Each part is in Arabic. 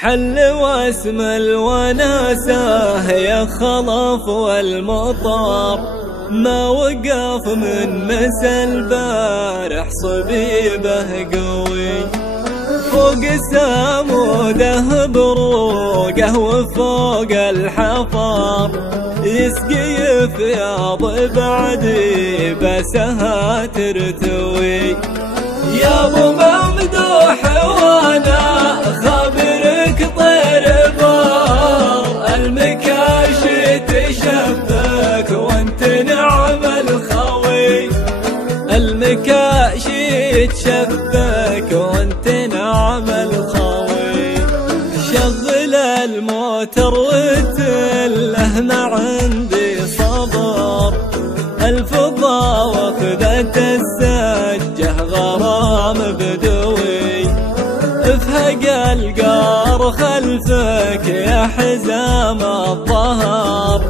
حل واسم الوناسة يا خلف والمطار، ما وقف من مسا البارح صبيبه قوي، فوق ساموده بروقه وفوق الحفار، يسقي فياض بعدي بسها ترتوي. يا ابو ممدوح وانا خبرك طير بار، المكاشي تشبك وانت نعم الخوي، المكاشي تشبك وانت نعم الخوي. شغل الموتر وتله ما عندي صبر، الفضا واخذت السجه غرام بدوي، افهق القار خلفك يا حزام الظهر،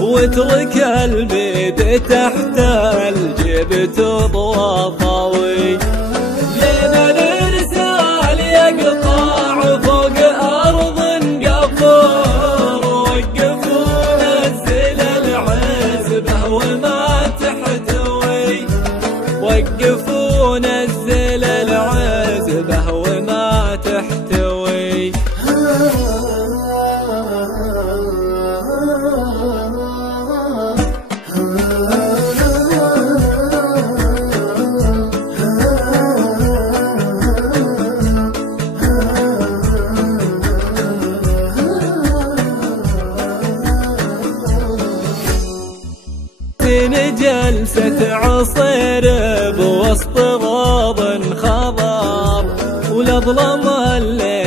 واترك البيد تحت الجيب تضوى طوي. لين الارسال يقطع فوق ارض قبور، وقفوا نزل العزبه وما تحتوي، وقفوا نزل العزبه وما تحتوي. جلسة عصير بوسط غاب خضار، ولظلم الليل